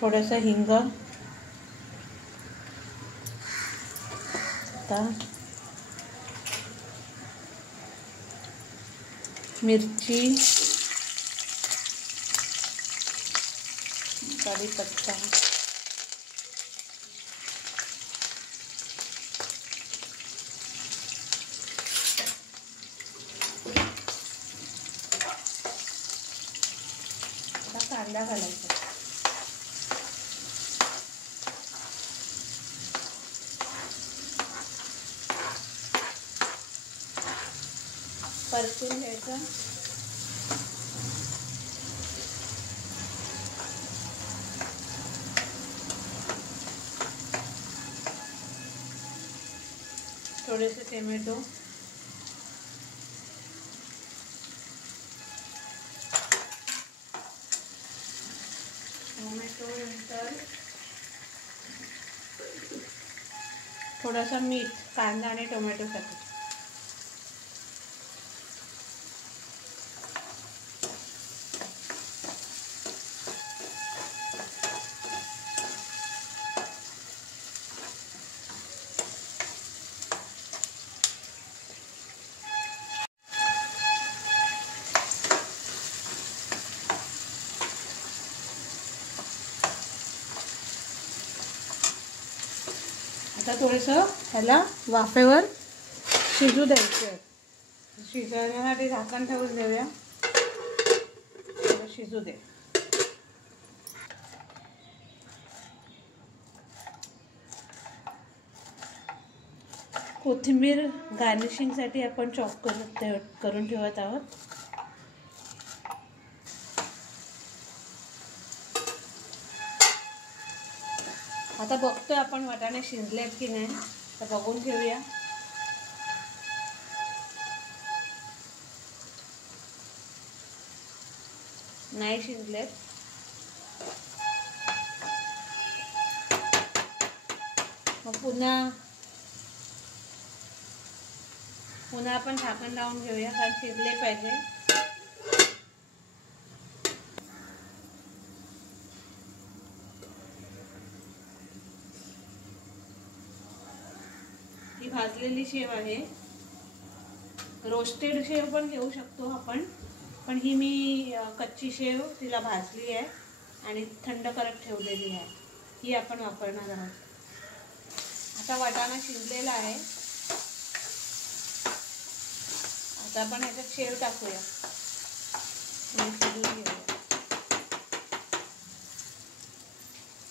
थोडंसं हिंग, आता मिरची, कढीपत्ता, आता कांदा घालायचा, परतून घ्यायचा, थोडेसे टोमॅटो, नंतर थोडासा मीठ कांदा आणि टोमॅटोसाठी, आता थोडंसं ह्याला वाफेवर शिजू द्यायचं. शिजवण्यासाठी झाकण ठेवून देऊया, शिजू दे. कोथिंबीर गार्निशिंगसाठी आपण चॉप करून ठेवत आहोत. आता बघतोय आपण वाटाणे शिजलेत की नाही, तर बघून घेऊया. नाही शिजलेत. मग पुन्हा आपण झाकण लावून घेऊया, कारण शिजले पाहिजे. ही भाजलेली शेव आहे. रोस्टेड शेव पण घेऊ शकतो आपण, पण ही मी कच्ची शेव तिला भाजली आहे आणि थंड करत ठेवलेली आहे, ही आपण वापरणार आहोत. आता वाटाणा शिजलेला आहे. आता आपण ह्याच्यात शेव टाकूया आणि शिजवून घेऊया.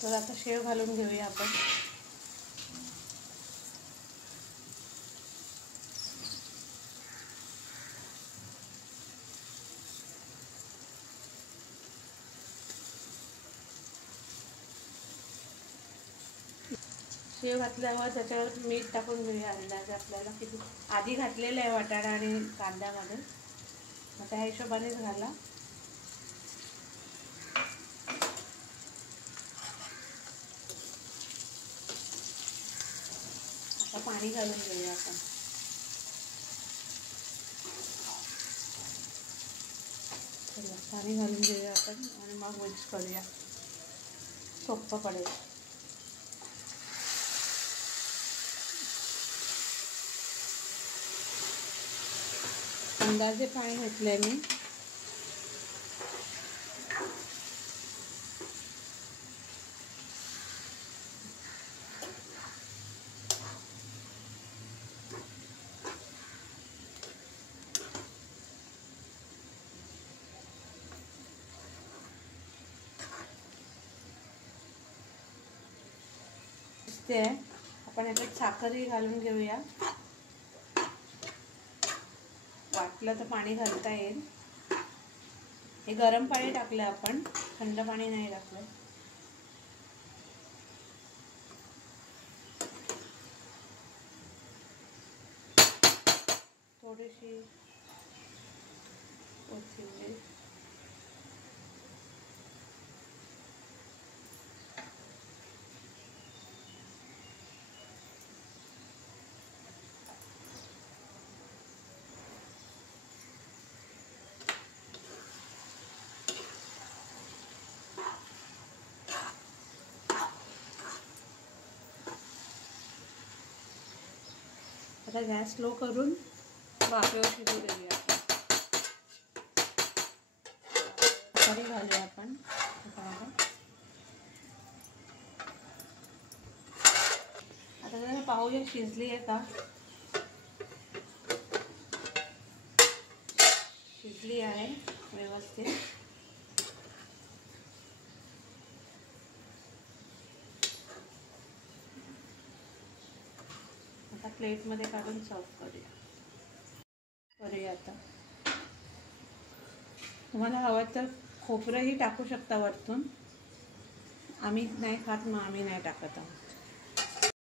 तर आता शेव घालून घेऊया आपण. शेव घातल्यावर त्याच्यावर मीठ टाकून घेऊया अंदाजे आपल्याला किती. आधी घातलेलं आहे वाटाणा आणि कांदा घालून, मग त्या हिशोबानेच घाला. आता पाणी घालून घेऊया आपण. पाणी घालून घेऊया आपण आणि मग मिक्स करूया, सोपं पडेल. अंदाजे पाणी घातलंय मी. ते आपण याच्यात साखरही घालून घेऊया. वाटलं तर पाणी घालता येईल. हे गरम पाणी टाकलं आपण, थंड पाणी नाही टाकलं. थोडीशी कोथिंबीर, आता गॅस स्लो करून वाफेवर शिजू देऊया आपण. तरी घालूया आपण. आता जरा पाहूया शिजली आहे का. शिजली आहे व्यवस्थित. आता प्लेटमध्ये काढून सर्व करूया आता. तुम्हाला हवं तर खोबरंही टाकू शकता वरतून. आम्ही नाही खात, मग आम्ही नाही टाकत आहोत.